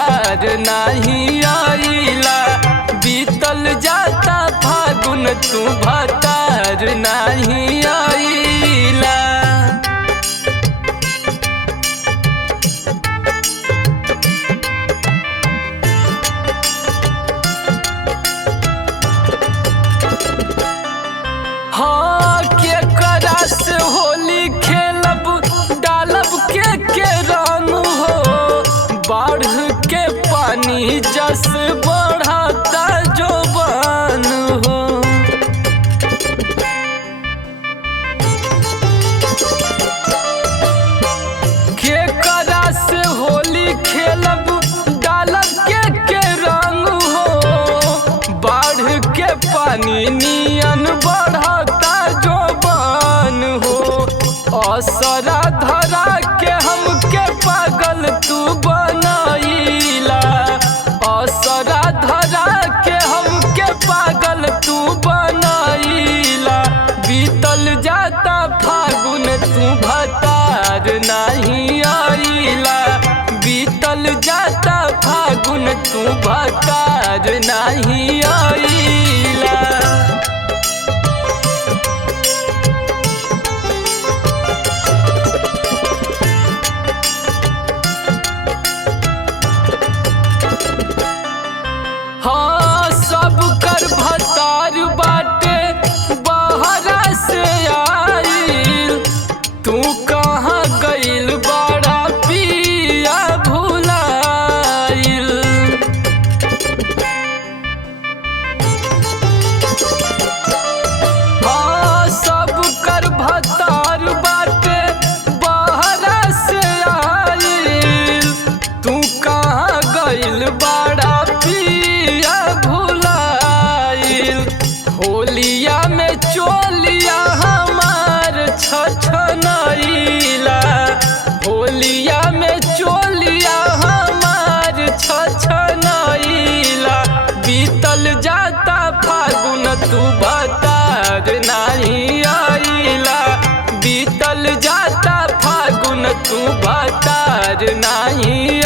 भतार नहीं आइला। बीतल जाता फागुन तू भतार नहीं आइला। हाँ केकरा से होली खेलब डालब के रंग हो। बाढ़ के पानी जस बढ़ता जोबान हो। केकरा से होली खेलब डालब के रंग हो। बाढ़ के पानी नियन बढ़ता जोबान हो। असरा धरा के हमके पागल तू बनाइला। असरा धरा के हमके पागल तू बनाइला। बीतल जाता फागुन तू भतार नहीं आइला। बीतल जाता फागुन तू भतार नहीं आइला। हाँ सब कर भतार बाटे बाहरा से आइल। तू कहाँ गइल बड़ा पिया भुलाइल। हाँ सब कर भतार बाटे बाहरा से आइल। तू कहाँ गइल बड़ा पिया भुलाइल। होलिया में चोलिया हमार छछनइला। होलिया में चोलिया हमार छछनइला। बीतल जाता फागुन तू भतार नहीं आइला। बीतल जाता फागुन तू भतार नहीं